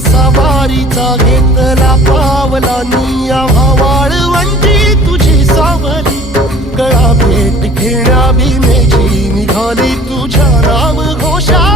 सवारीचा घेतला पावलांनी आम्हा वाळवंटी तुझी सावली गळा भेट घेण्या भीमेची निघाली तुझ्या नाम घोषा